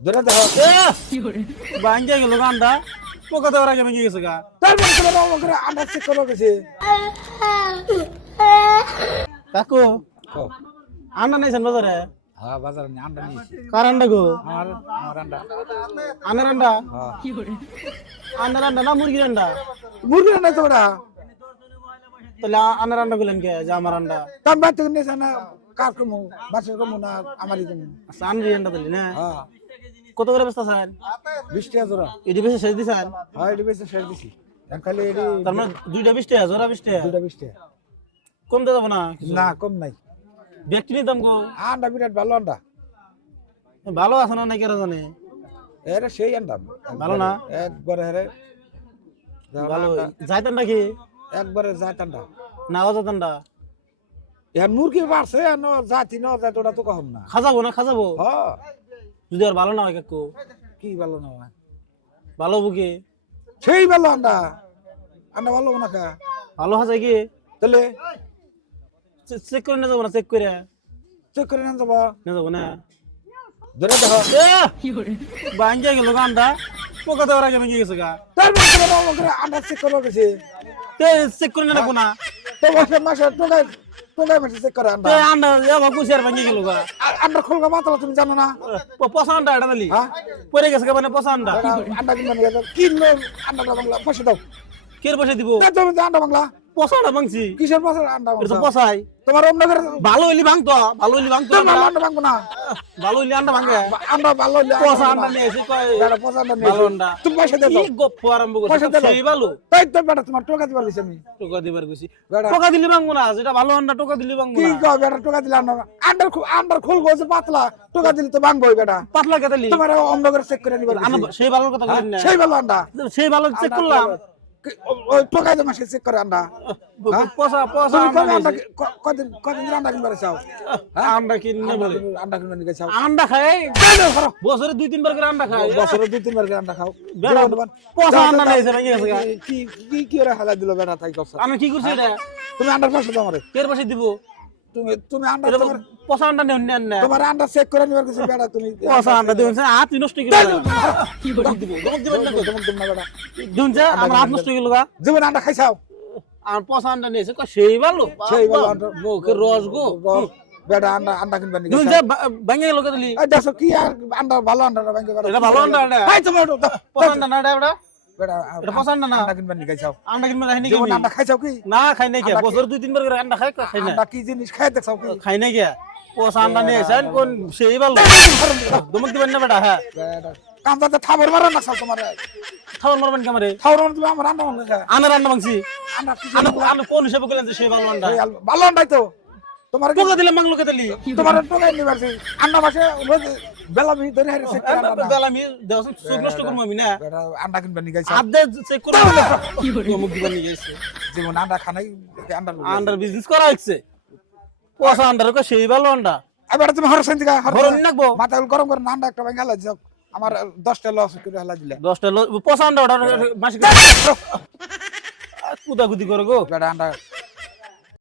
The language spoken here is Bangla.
ধরে দেখো। ভাঙ্গে গেল গানটা। পোকা দেওয়ার আগে ভেঙে গেছে গা। তারপরে তোমার করে আন্ডা চেক করে গেছে। কাকু আন্ডা নাইছেন বাজারে? হ্যাঁ বাজারে নিয়ে আন্ডা নিয়েছি। কার আন্ডা গো? আমার আমার আন্ডা। আনার আন্ডা? হ্যাঁ। আন্ডার আন্ডা না মুরগির আন্ডা? মুরগি নাই তো ওটা তাহলে আনার আন্ডা গুলেন কে? যে আমার আন্ডা। তার বাদ থেকে নিয়েছে না কার কমু? বাসের কমু না আমারই কমু। আচ্ছা আন্ডা না? হ্যাঁ। কত করে বেচতা স্যার বিশ টাকা জোড়া। এটি বেশি শেষ দিছেন? হ্যাঁ এটি বেশি শেষ দিছি। খালি এটি তার মানে দুইটা বিশ টাকা জোড়া বিশ টাকা? দুটা বিশ টাকা। কমতে যাব না? না কম নাই। ব্যক্তি নিতাম গো আন্ডা বিরাট ভালো আন্ডা। ভালো আছে না নাকি জানে? এরে সেই আন্ডা। ভালো না? একবারে হেরে ভালো। যাইতেন নাকি একবারে আন্ডা। না অজাতানটা এখন মুরগি বাড়ছে আর ন জাতি ন জাতি ওটা তো কম না। খাজাবো না খাজাবো? হ্যাঁ যদি আর ভালো না হয় কাকু কি ভালো না হয়? ভালো বুকে সেই ভালো আন্ডা। আন্ডা ভালো না খা ভালো হাজাই কি? তাহলে? চেক করে নিয়ে যাব না চেক করে? চেক করে নেন যাবা। নিয়ে যাব না? ধরে দেখো। ভাঙ্গে গেল গানটা পোকা দেওয়ার আগে ভেঙে গেছে গা। তারপরে করে আন্ডা চেক করে গেছে চেক করে নিয়ে রাখব না। তো মাসে মাসে মাসে চেক করে আন্ডা আন্ডা যাব কুচি আর গেল গা। আন্ডা খোলগা মাতালা তুমি জানো না? পচা আন্ডা এটা দিলি হ্যাঁ? পরে গেছে মানে পচা আন্ডা আন্ডা- কিনবা আন্ডাটা বাংলা পয়সা দাও। কে পয়সা দিব? তুমি আন্ডা বাংলা? পচা আন্ডা ভাঙছি। কিসের পয়সা আন্ডা তো পচাই। তোমার অন্য করে ভালো হইলি ভাঙতো ভালো হইলি ভাঙতো ভালো আন্ডা ভাঙবো না। ভালো হইলি আন্ডা ভাঙে। আন্ডা ভালো হইলে পচা আন্ডা নিয়ে এসে কয় বেটা পচা আন্ডা নিয়ে ভালো এসো। আন্ডা তুমি পয়সা দেবো কি গপ্প আরম্ভ পয়সা করছে সেই ভালো তাই তো বেটা তোমার টোকা দিবার লিছি আমি। টোকা দিবার কইছি টোকা দিলি ভাঙবো না যেটা ভালো আন্ডা টোকা দিলি ভাঙবো কি কও বেটা টোকা দিলে আন্ডা আন্ডার খু- আন্ডার খোল গেছে পাতলা টোকা দিলে তো ভাঙবই বেটা। পাতলা কেতালি তোমার অন্য করে চেক করে নিবার। সেই ভালোর কথা না। সেই ভালো আন্ডা সেই ভালো চেক করলাম। কি- ও- ওই টোকাই তো মাসে চেক করে আন্ডা হ্যাঁ? আন্ডা কদিন কদিন আন্ডা কিনবার চাও? আন্ডা কিনে বলে। আন্ডা কিনবার নিকে চাও? আন্ডা খাই বছরে দুই তিনবার করে আন্ডা খাই। বছরে দুই তিনবার করে আন্ডা খাও। পচা আন্ডা নাই কি কি কি ওরা হালা দিল বেটা তাই করছ আমি কি করছি এটা? তুমি আন্ডার পাশে দাও আমারে। কের পাশে দিব। তুমি তুমি আন্ডা তোমার পচা আন্ডা নেন নেন না। তোমার আন্ডা চেক করে নিবার কিছু বেটা তুমি পচা আন্ডা দিবেন হাত নষ্ট করে কি করে দিব দমক দিবেন না তোমার তুমি না বেটা দিন যে আমার হাত নষ্ট গেল গা। জীবন আন্ডা খাইছাও? আর পচা আন্ডা নিয়েছে কয় সেই ভালো? সেই ভালো আন্ডা। মুখের রস গো। রস, আন্ডা আন্ডা কিনবার নিয়ে দিন যে ভেঙে গেল দিলি? এই দেখো কি আর আন্ডা ভালো আন্ডা ভাঙতে এটা ভালো আন্ডা এটা এই তোমার দাও, দাও, আন্ডা না এটা? এটা আন্ডা না আন্ডা কিনবার নিয়ে খাইছাও। আন্ডা কিনবে খাই নাকি কি? না খাই নাই কে? বছর দুই তিনবার করে আন্ডা খাই খাই না আন্ডা কি জিনিস খাই দেখছাও কি? খাই নাই কে? পচা আন্ডা নিয়ে কোন সেই ভালো দমক দিবেন না বেটা হ্যাঁ। কামদাতে থাবর মারা না তোমার। খাবার মারবেন কামারে থাবর আমার আন্ডা আন্ডা আন্ডা কোন হিসাবে করলেন যে সেই ভালো আন্ডা? ভালো আন্ডাই তো। তোমার কি টোকা দিলে মাংলো কেতালি তোমার টোকাই নিবারছি আন্ডা মাসে রোজ বেলা মি ধরে হারে চেক করে আন্ডা বেলা আমি দেওয়া চোখ নষ্ট করব আমি না। আন্ডা কিনবার নিয়ে খাইছাও আদে চেক করব অমুক দিবার নিয়ে গেছে। জীবন আন্ডা খানাই আন্ডা আন্ডার বিজনেস করা হচ্ছে পয়সা আন্ডার কো সেই ভালো আন্ডা। এবার তুমি হরসেন হরণ নাকবো। মাথা গরম করে আন্ডা একটা যাও আমার দশটা লস করে হালা দিলে। দশটা লো পয়সা আন্ডা ওটা মাসিক কুদাকুদি করে গো। বেটা আন্ডা